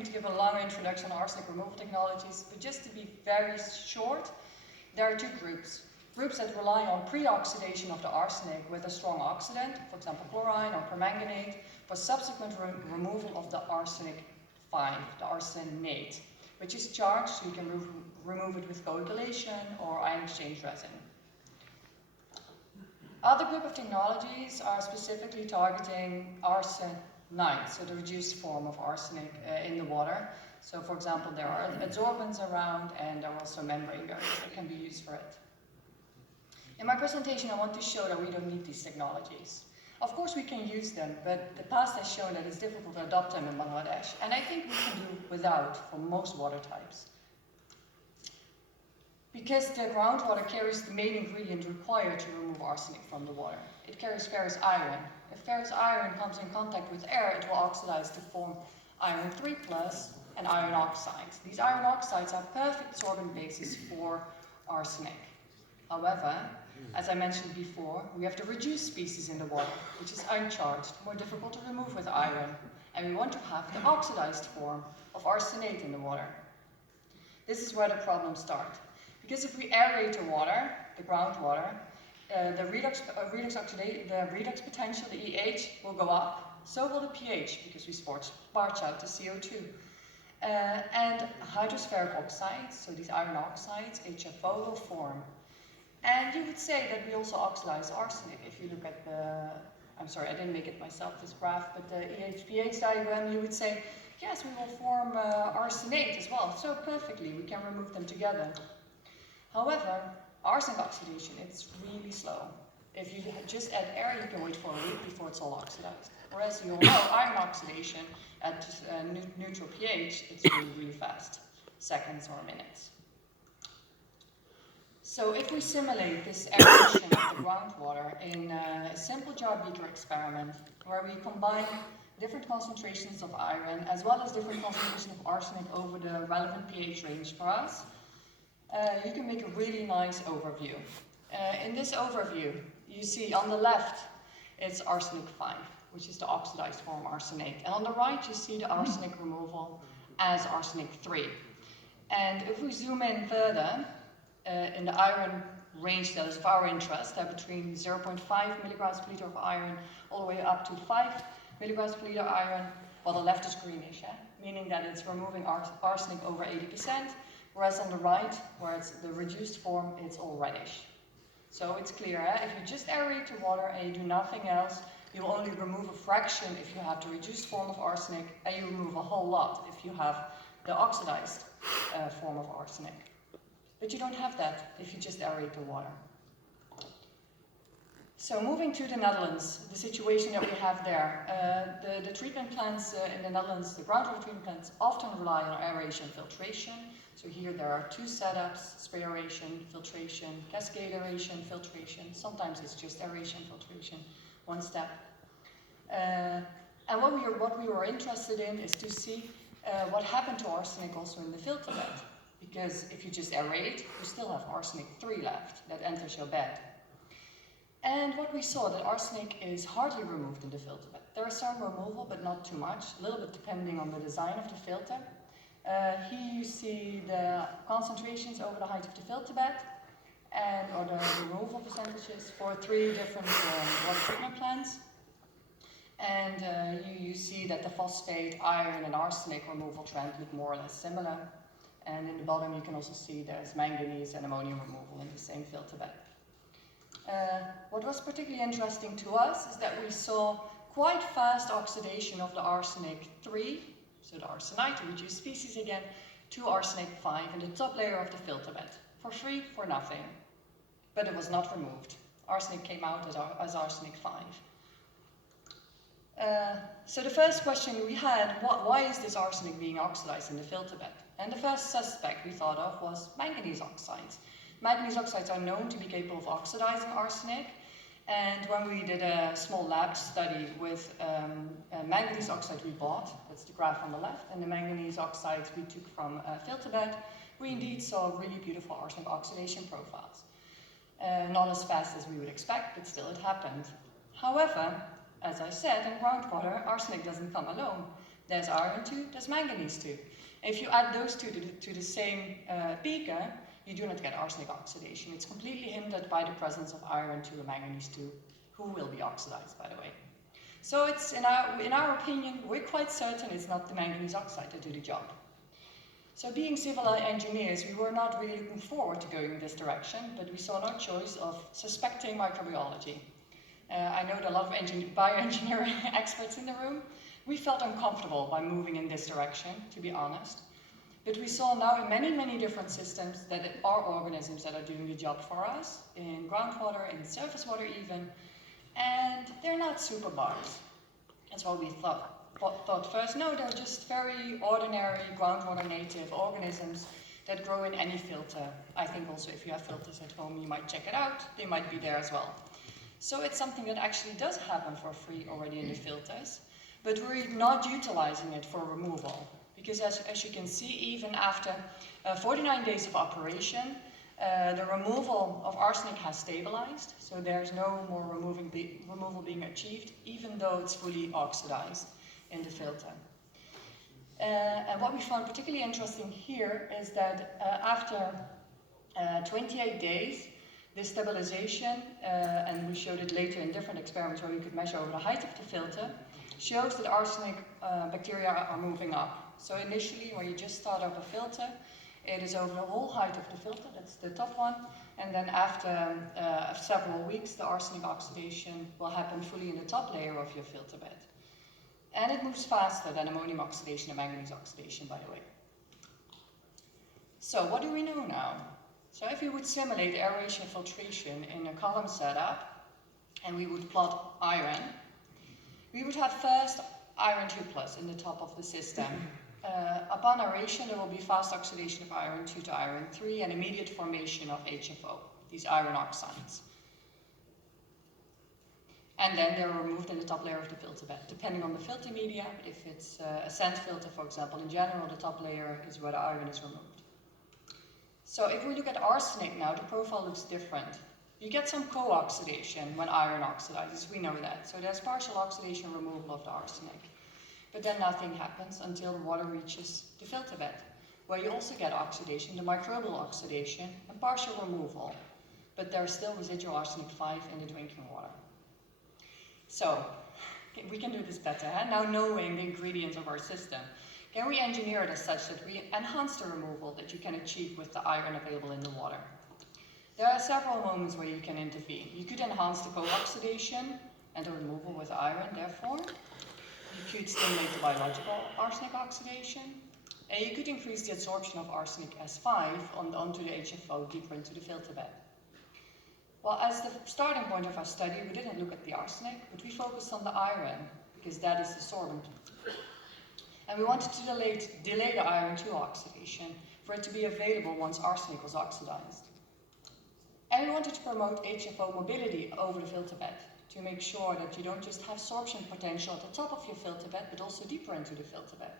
To give a long introduction on arsenic removal technologies, but just to be very short, there are two groups. Groups that rely on pre-oxidation of the arsenic with a strong oxidant, for example chlorine or permanganate, for subsequent removal of the arsenic 5, the arsenate, which is charged, so you can remove it with coagulation or ion exchange resin. Other group of technologies are specifically targeting arsenite, so the reduced form of arsenic in the water. So for example, there are adsorbents around, and there are also membrane barriers that can be used for it. In my presentation, I want to show that we don't need these technologies. Of course we can use them, but the past has shown that it's difficult to adopt them in Bangladesh, and I think we can do without for most water types. Because the groundwater carries the main ingredient required to remove arsenic from the water. It carries ferrous iron. If ferrous iron comes in contact with air, it will oxidize to form iron 3+ and iron oxides. These iron oxides are perfect sorbent bases for arsenic. However, as I mentioned before, we have the reduced species in the water, which is uncharged, more difficult to remove with iron, and we want to have the oxidized form of arsenate in the water. This is where the problems start. Because if we aerate the water, the groundwater, the redox potential, the EH, will go up. So will the pH, because we sparge out the CO2. And hydrospheric oxides, so these iron oxides, HFO, will form. And you would say that we also oxidize arsenic. If you look at the, I'm sorry, I didn't make it myself, this graph, but the EH-pH diagram, you would say, yes, we will form arsenate as well. So perfectly, we can remove them together. However, arsenic oxidation, it's really slow. If you just add air, you can wait for a week before it's all oxidized. Whereas you all know iron oxidation at neutral pH, it's really, really fast, seconds or minutes. So if we simulate this aeration of the groundwater in a simple jar beaker experiment, where we combine different concentrations of iron as well as different concentrations of arsenic over the relevant pH range for us, you can make a really nice overview. In this overview, you see on the left, it's arsenic 5, which is the oxidized form arsenate. And on the right, you see the arsenic removal as arsenic 3. And if we zoom in further, in the iron range that is of our interest, between 0.5 milligrams per liter of iron all the way up to 5 milligrams per liter iron, well, the left is greenish, meaning that it's removing arsenic over 80%, whereas on the right, where it's the reduced form, it's all reddish. So it's clear, if you just aerate the water and you do nothing else, you will only remove a fraction if you have the reduced form of arsenic, and you remove a whole lot if you have the oxidized form of arsenic. But you don't have that if you just aerate the water. So moving to the Netherlands, the situation that we have there. The treatment plants in the Netherlands, the groundwater treatment plants, often rely on aeration filtration. So here there are two setups: spray aeration, filtration, cascade aeration, filtration. Sometimes it's just aeration filtration, one step. And what we were interested in is to see what happened to arsenic also in the filter bed. Because if you just aerate, you still have arsenic 3 left that enters your bed. And what we saw, that arsenic is hardly removed in the filter bed. There is some removal, but not too much, a little bit depending on the design of the filter. Here you see the concentrations over the height of the filter bed, or the removal percentages for 3 different water treatment plants. And you see that the phosphate, iron, and arsenic removal trend look more or less similar. And in the bottom you can also see there's manganese and ammonium removal in the same filter bed. What was particularly interesting to us is that we saw quite fast oxidation of the arsenic 3, so the arsenite, the reduced species again, to arsenic 5 in the top layer of the filter bed. For free, for nothing. But it was not removed. Arsenic came out as arsenic 5. So the first question we had, why is this arsenic being oxidized in the filter bed? And the first suspect we thought of was manganese oxides. Manganese oxides are known to be capable of oxidizing arsenic, and when we did a small lab study with manganese oxide we bought, that's the graph on the left, and the manganese oxides we took from a filter bed, we indeed saw really beautiful arsenic oxidation profiles. Not as fast as we would expect, but still it happened. However, as I said, in groundwater, arsenic doesn't come alone. There's iron 2, there's manganese 2. If you add those two to the same beaker, you do not get arsenic oxidation. It's completely hindered by the presence of iron 2 and manganese 2, who will be oxidized, by the way. So it's, in our opinion, we're quite certain it's not the manganese oxide that do the job. So being civil engineers, we were not really looking forward to going in this direction, but we saw no choice of suspecting microbiology. I know there are a lot of bioengineering experts in the room. We felt uncomfortable by moving in this direction, to be honest. But we saw now in many, many different systems that there are organisms that are doing the job for us, in groundwater, in surface water even, and they're not super bugs. That's what we thought first. No, they're just very ordinary groundwater native organisms that grow in any filter. I think also if you have filters at home, you might check it out. They might be there as well. So it's something that actually does happen for free already in the filters, but we're not utilizing it for removal. Because as you can see, even after 49 days of operation, the removal of arsenic has stabilized, so there's no more removal being achieved, even though it's fully oxidized in the filter. And what we found particularly interesting here is that after 28 days, this stabilization, and we showed it later in different experiments where we could measure over the height of the filter, shows that arsenic bacteria are moving up. So initially, when you just start up a filter, it is over the whole height of the filter, that's the top one, and then after several weeks, the arsenic oxidation will happen fully in the top layer of your filter bed. And it moves faster than ammonium oxidation and manganese oxidation, by the way. So what do we know now? So if we would simulate aeration filtration in a column setup, and we would plot iron, we would have first iron 2 plus in the top of the system. Upon aeration, there will be fast oxidation of iron 2 to iron 3 and immediate formation of HFO, these iron oxides. And then they're removed in the top layer of the filter bed, depending on the filter media. But if it's a sand filter, for example, in general, the top layer is where the iron is removed. So if we look at arsenic now, the profile looks different. You get some co-oxidation when iron oxidizes, we know that. So there's partial oxidation removal of the arsenic. But then nothing happens until the water reaches the filter bed, where you also get oxidation, the microbial oxidation, and partial removal. But there's still residual arsenic 5 in the drinking water. So, we can do this better, huh? Now knowing the ingredients of our system. Can we engineer it as such that we enhance the removal that you can achieve with the iron available in the water? There are several moments where you can intervene. You could enhance the co-oxidation and the removal with iron, therefore. You could stimulate the biological arsenic oxidation. And you could increase the absorption of arsenic S5 onto the HFO deeper into the filter bed. Well, as the starting point of our study, we didn't look at the arsenic, but we focused on the iron, because that is the sorbent. And we wanted to delay the iron 2 oxidation for it to be available once arsenic was oxidized. And we wanted to promote HFO mobility over the filter bed to make sure that you don't just have sorption potential at the top of your filter bed, but also deeper into the filter bed.